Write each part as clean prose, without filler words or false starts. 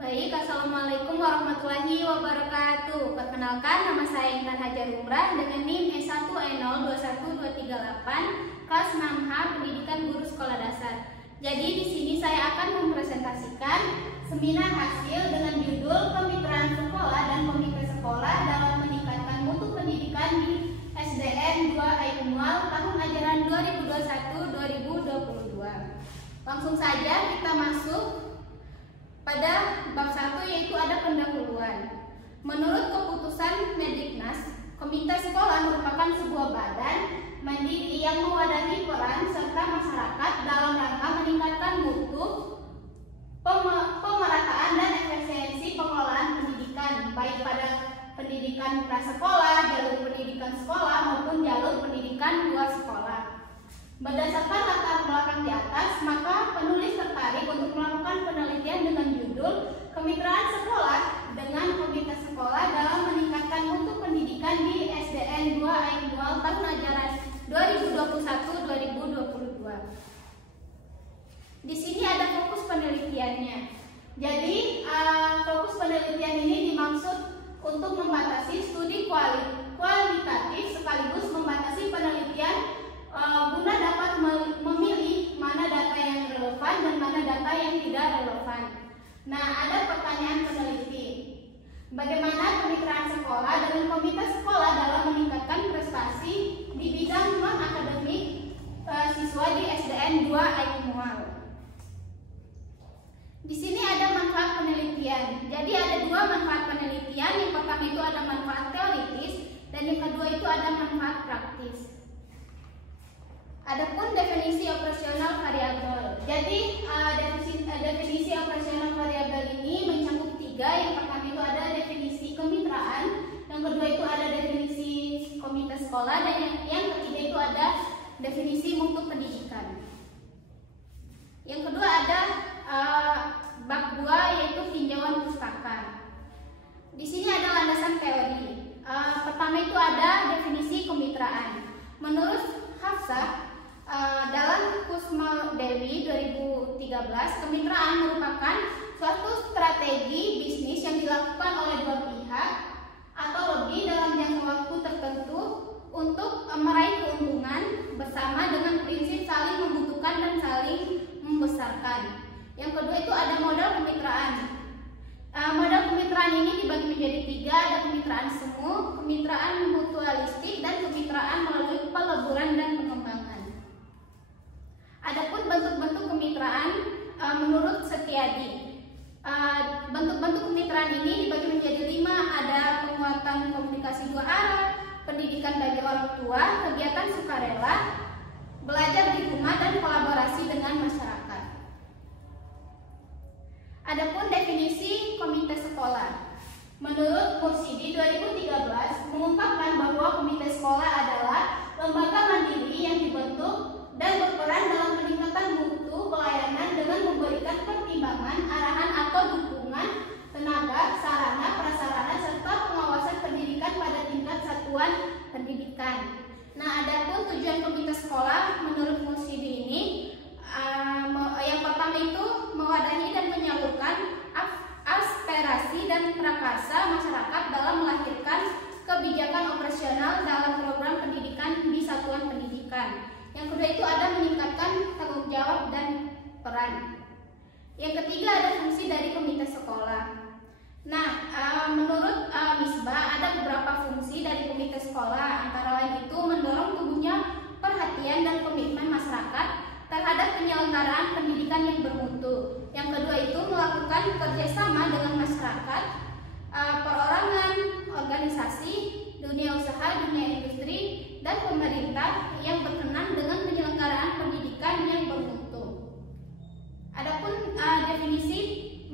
Baik, Assalamualaikum warahmatullahi wabarakatuh. Perkenalkan, nama saya Intan Hajar Umrah dengan NIM E1E021238 kelas 6H Pendidikan Guru Sekolah Dasar. Jadi di sini saya akan mempresentasikan seminar hasil dengan judul Kemitraan Sekolah dan Komite Sekolah dalam meningkatkan mutu pendidikan di SDN 2 Aimual tahun ajaran 2021-2022. Langsung saja kita masuk pada bab 1, yaitu ada pendahuluan. Menurut keputusan Mendiknas, Komite Sekolah merupakan sebuah badan mandiri yang mewadahi peran serta masyarakat dalam rangka meningkatkan mutu, pemerataan dan efisiensi pengelolaan pendidikan, baik pada pendidikan prasekolah, jalur pendidikan sekolah maupun jalur pendidikan luar sekolah. Berdasarkan latar belakang di atas, maka penulis tertarik untuk melakukan penelitian dengan judul Kemitraan Sekolah dengan Komite Sekolah dalam meningkatkan mutu pendidikan di SDN 2 Aimual tahun ajaran 2021-2022. Di sini ada fokus penelitiannya. Jadi fokus penelitian ini dimaksud untuk membatasi studi kualitatif sekaligus membatasi penelitian guna dapat memilih mana data yang relevan dan mana data yang tidak relevan. Nah, ada pertanyaan peneliti. Bagaimana kemitraan sekolah dengan komite sekolah dalam meningkatkan prestasi di bidang non-akademik siswa di SDN 2 Aimual? Di sini ada manfaat penelitian. Jadi ada dua manfaat penelitian. Yang pertama itu ada manfaat teoritis dan yang kedua itu ada manfaat praktis. Adapun definisi operasional variabel. Jadi definisi operasional variabel ini mencakup tiga. Yang pertama itu ada definisi kemitraan, yang kedua itu ada definisi komite sekolah, dan yang ketiga itu ada definisi mutu pendidikan. Yang kedua ada bab 2, yaitu tinjauan pustaka. Di sini ada landasan teori. Pertama itu ada definisi kemitraan. Menurut Hafsah dalam Kusmal Dewi 2013, kemitraan merupakan suatu strategi bisnis yang dilakukan oleh dua pihak atau lebih dalam jangka waktu tertentu untuk meraih keuntungan bersama dengan prinsip saling membutuhkan dan saling membesarkan. Yang kedua itu ada modal kemitraan. Modal kemitraan ini dibagi menjadi tiga, ada kemitraan semu, kemitraan mutualistik, dan kemitraan melalui peleburan dan pengembangan. Adapun bentuk-bentuk kemitraan menurut Setiadi, bentuk-bentuk kemitraan ini dibagi menjadi 5, ada penguatan komunikasi dua arah, pendidikan bagi orang tua, kegiatan sukarela, belajar di rumah, dan kolaborasi dengan masyarakat. Adapun definisi komite sekolah, menurut Mursidi 2013 mengungkapkan bahwa komite sekolah adalah lembaga mandiri yang dibentuk dan berperan dalam peningkatan mutu pelayanan dengan memberikan pertimbangan, arahan atau dukungan tenaga, sarana, prasarana, serta pengawasan pendidikan pada tingkat satuan pendidikan. Nah, adapun tujuan komite sekolah menurut Mursidi ini yang pertama itu mewadahi dan menyalurkan aspirasi dan prakarsa masyarakat dalam melahirkan kebijakan operasional dalam program pendidikan di satuan pendidikan. Yang kedua itu ada meningkatkan tanggung jawab dan peran. Yang ketiga ada fungsi dari komite sekolah. Nah, menurut Misbah ada beberapa fungsi dari komite sekolah, antara lain itu mendorong tumbuhnya perhatian dan komitmen masyarakat terhadap penyelenggaraan pendidikan yang bermutu. Yang kedua itu melakukan kerjasama dengan masyarakat, perorangan, organisasi, dunia usaha, dunia industri, dan pemerintah yang berkenan dengan penyelenggaraan pendidikan yang bermutu. Adapun definisi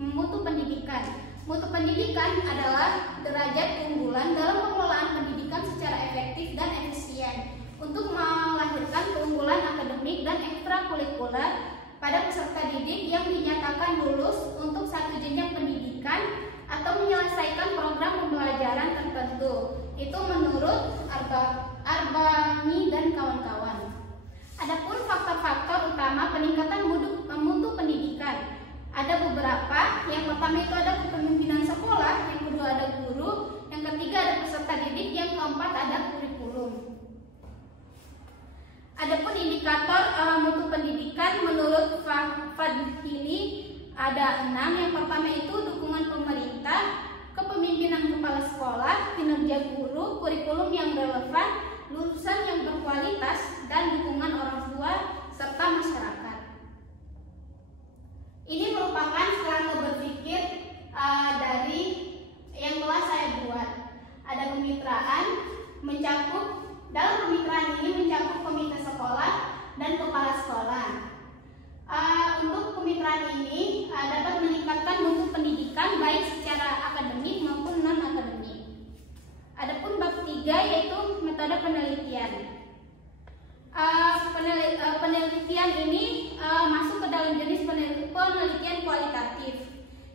mutu pendidikan. Mutu pendidikan adalah derajat keunggulan dalam pengelolaan pendidikan secara efektif dan efisien untuk melahirkan keunggulan akademik dan ekstrakurikuler pada peserta didik yang dinyatakan lulus untuk satu jenjang pendidikan atau menyelesaikan program pembelajaran tertentu. Itu menurut Arbani dan kawan-kawan. Adapun faktor-faktor utama peningkatan mutu pendidikan, ada beberapa. Yang pertama itu ada ini ada 6. Yang pertama itu dukungan pemerintah, kepemimpinan kepala sekolah, kinerja guru, kurikulum yang relevan, lulusan yang berkualitas, dan dukungan orang tua serta masyarakat. Ini merupakan kerangka berpikir dari yang telah saya buat. Ada kemitraan, dalam kemitraan ini mencakup komite sekolah dan kepala sekolah. Untuk kemitraan ini dapat meningkatkan mutu pendidikan baik secara akademik maupun non-akademik. Adapun bab 3 yaitu metode penelitian. Penelitian ini masuk ke dalam jenis penelitian kualitatif.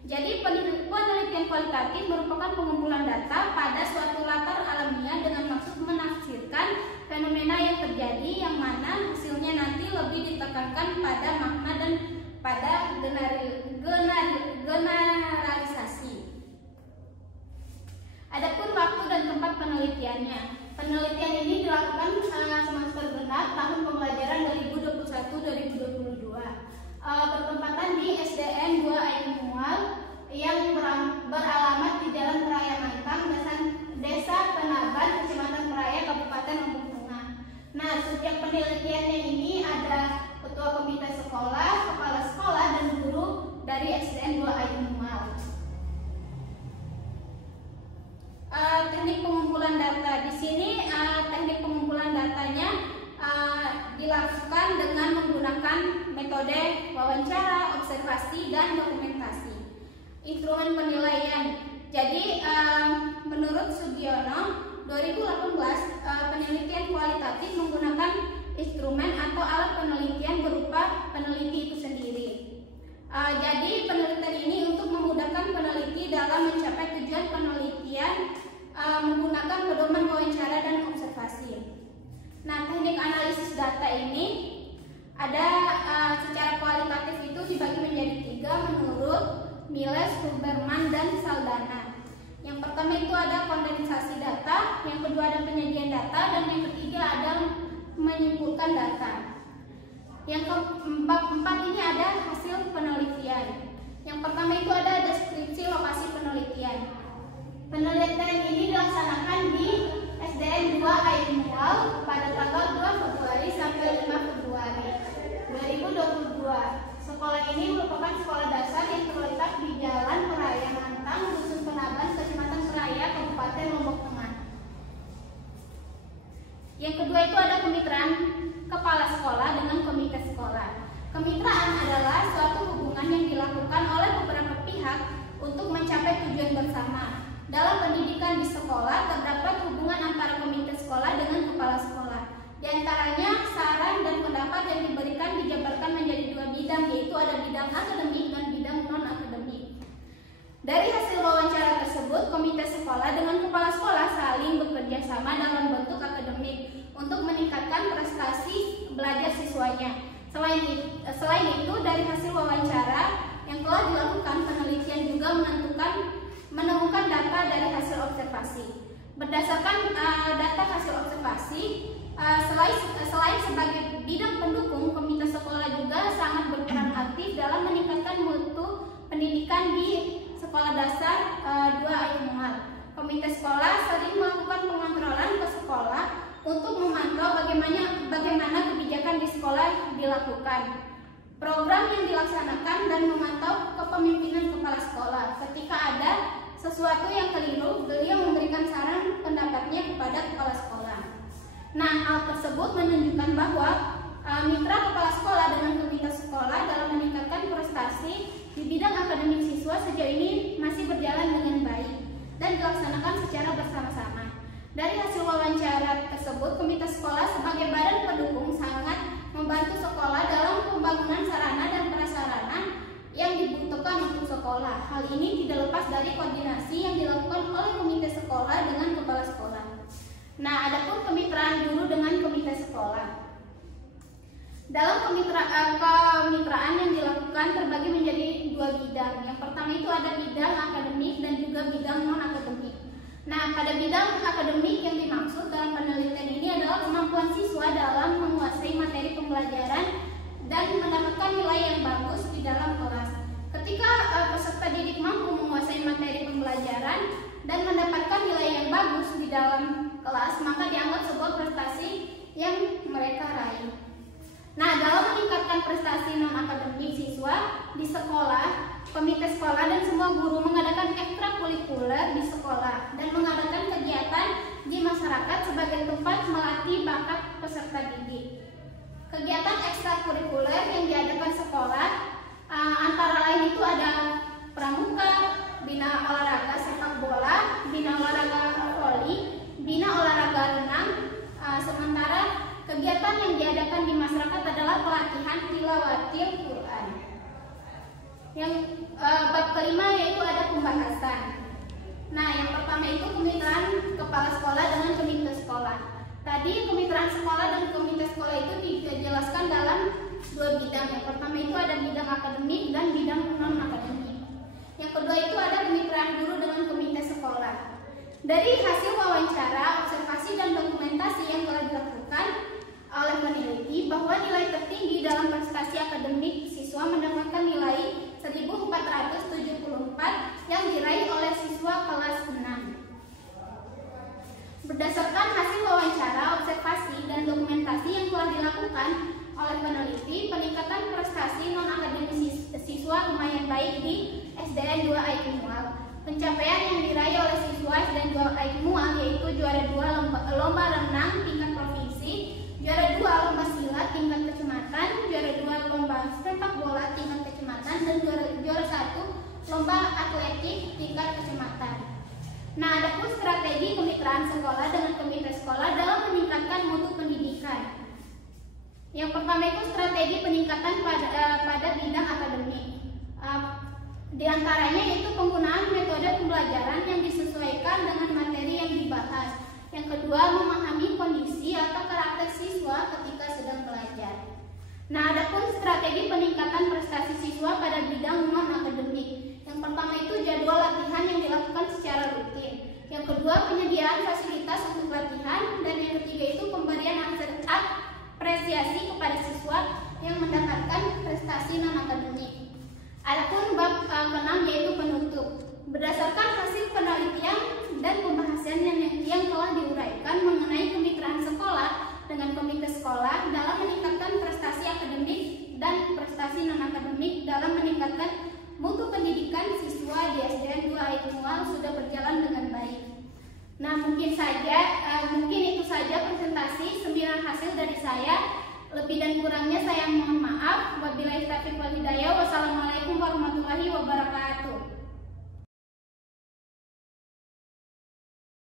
Jadi penelitian kualitatif merupakan pengumpulan data pada suatu latar alamiah dengan maksud menafsirkan fenomena yang terjadi, yang mana hasilnya nanti lebih ditekankan pada makna dan pada generalisasi. Adapun waktu dan tempat penelitiannya. Penelitian ini dilakukan semester genap tahun pembelajaran 2021-2022. Bertempatan di SDN 2 Air Mual yang beralamat di Jalan Raya Mantang, Desa Penaban, Kecamatan Peraya, Kabupaten Lombok Tengah. Nah, subjek penelitiannya ini ada ketua komite sekolah, kepala sekolah, dan guru dari SDN 2 Air Mual. Teknik pengumpulan data di sini, teknik pengumpulan datanya dilakukan dengan menggunakan metode wawancara, observasi, dan dokumentasi. Instrumen penilaian. Jadi menurut Sugiono 2018 penelitian kualitatif menggunakan instrumen atau alat penelitian berupa peneliti itu sendiri. Jadi penelitian ini untuk memudahkan peneliti dalam mencapai tujuan penelitian menggunakan pedoman wawancara dan observasi. Nah, teknik analisis data ini ada secara kualitatif itu dibagi menjadi 3 menurut Miles, Huberman, dan Saldana. Yang pertama itu ada kondensasi data, yang kedua ada penyajian data, dan yang ketiga ada menyimpulkan data. Yang keempat ini ada hasil penelitian. Yang pertama itu ada deskripsi lokasi penelitian. Penelitian ini dilaksanakan di SDN 2 Air Mual pada tanggal 2 Februari sampai 5 Februari 2022. Sekolah ini merupakan sekolah dasar yang terletak di Jalan Raya Mantang, Dusun Penaban, Kecamatan Peraya, Kabupaten Lombok Tengah. Yang kedua itu ada kemitraan kepala sekolah dengan komite sekolah. Kemitraan adalah suatu hubungan yang dilakukan oleh beberapa pihak untuk mencapai tujuan bersama. Dalam pendidikan di sekolah terdapat hubungan antara komite sekolah dengan kepala sekolah. Di antaranya saran dan pendapat yang diberikan dijabarkan menjadi 2 bidang, yaitu ada bidang akademik dan bidang non-akademik. Dari hasil wawancara tersebut, komite sekolah dengan kepala sekolah saling bekerja sama dalam bentuk akademik untuk meningkatkan prestasi belajar siswanya. Selain itu, dari hasil wawancara yang telah dilakukan, penelitian juga menemukan data dari hasil observasi. Berdasarkan data hasil observasi, selain sebagai bidang pendukung, komite sekolah juga sangat berperan aktif dalam meningkatkan mutu pendidikan di sekolah dasar 2 Air Mual. Komite sekolah sering melakukan pengontrolan ke sekolah untuk memantau bagaimana kebijakan di sekolah dilakukan, program yang dilaksanakan, dan memantau kepemimpinan kepala sekolah. Ketika ada sesuatu yang keliru, beliau memberikan saran pendapatnya kepada kepala sekolah. Nah, hal tersebut menunjukkan bahwa mitra kepala sekolah dengan komite sekolah dalam meningkatkan prestasi di bidang akademik siswa sejauh ini masih berjalan dengan baik dan dilaksanakan secara bersama-sama. Dari hasil wawancara tersebut, komite sekolah sebagai badan pendukung sangat membantu sekolah dalam pembangunan sarana dan prasarana yang dibutuhkan untuk sekolah. Hal ini tidak lepas dari koordinasi yang dilakukan oleh komite sekolah dengan kepala sekolah. Nah, adapun kemitraan guru dengan komite sekolah. Dalam kemitraan yang dilakukan terbagi menjadi 2 bidang. Yang pertama itu ada bidang akademik dan juga bidang non-akademik. Nah, pada bidang akademik yang dimaksud dalam penelitian ini adalah kemampuan siswa dalam menguasai materi pembelajaran dan mendapatkan nilai yang bagus di dalam bagus di dalam kelas, maka dianggap sebuah prestasi yang mereka raih. Nah, dalam meningkatkan prestasi non-akademik siswa di sekolah, komite sekolah dan semua guru mengadakan ekstrakurikuler di sekolah dan mengadakan kegiatan di masyarakat sebagai tempat melatih bakat peserta didik. Kegiatan ekstrakurikuler yang diadakan sekolah antara lain itu ada pramuka, bina olahraga sepak bola, bina olahraga voli, bina olahraga renang. Sementara kegiatan yang diadakan di masyarakat adalah pelatihan tilawatil Quran. Yang bab kelima yaitu ada pembahasan. Nah, yang pertama itu kemitraan kepala sekolah dengan komite sekolah. Tadi kemitraan sekolah dan komite sekolah itu dijelaskan dalam dua bidang. Yang pertama itu ada bidang akademik dan bidang non akademik. Yang kedua itu ada kemitraan guru dengan komite sekolah. Dari hasil wawancara, observasi dan dokumentasi yang telah dilakukan oleh peneliti bahwa nilai tertinggi dalam prestasi akademik siswa mendapatkan nilai 1474 yang diraih oleh siswa kelas 6. Berdasarkan hasil wawancara, observasi dan dokumentasi yang telah dilakukan oleh peneliti, peningkatan prestasi non-akademik siswa lumayan baik di SDN 2 Aik Mual. Pencapaian yang diraih oleh siswa SDN 2 Aik Mual yaitu juara 2 lomba renang tingkat provinsi, juara 2 lomba silat tingkat kecamatan, juara 2 lomba sepak bola tingkat kecamatan, dan juara 1 lomba atletik tingkat kecamatan. Nah, adapun strategi kemitraan sekolah dengan komite sekolah dalam meningkatkan mutu pendidikan. Yang pertama itu strategi peningkatan pada bidang akademik. Di antaranya yaitu penggunaan metode pembelajaran yang disesuaikan dengan materi yang dibahas. Yang kedua, memahami kondisi atau karakter siswa ketika sedang belajar. Nah, adapun strategi peningkatan prestasi siswa pada bidang non-akademik. Yang pertama itu jadwal latihan yang dilakukan secara rutin. Yang kedua, penyediaan fasilitas untuk latihan. Dan yang ketiga itu pemberian apresiasi kepada siswa yang mendapatkan prestasi non-akademik. Adapun bab ke-6 yaitu penutup. Berdasarkan hasil penelitian dan pembahasan yang telah diuraikan mengenai kemitraan sekolah dengan komite sekolah dalam meningkatkan prestasi akademik dan prestasi non-akademik dalam meningkatkan mutu pendidikan siswa di SDN 2 Aik Mual sudah berjalan dengan baik. Nah, mungkin itu saja presentasi 9 hasil dari saya. Lebih dan kurangnya saya mohon maaf. Wabillahi taufiq wal hidayah. Wassalamualaikum warahmatullahi wabarakatuh.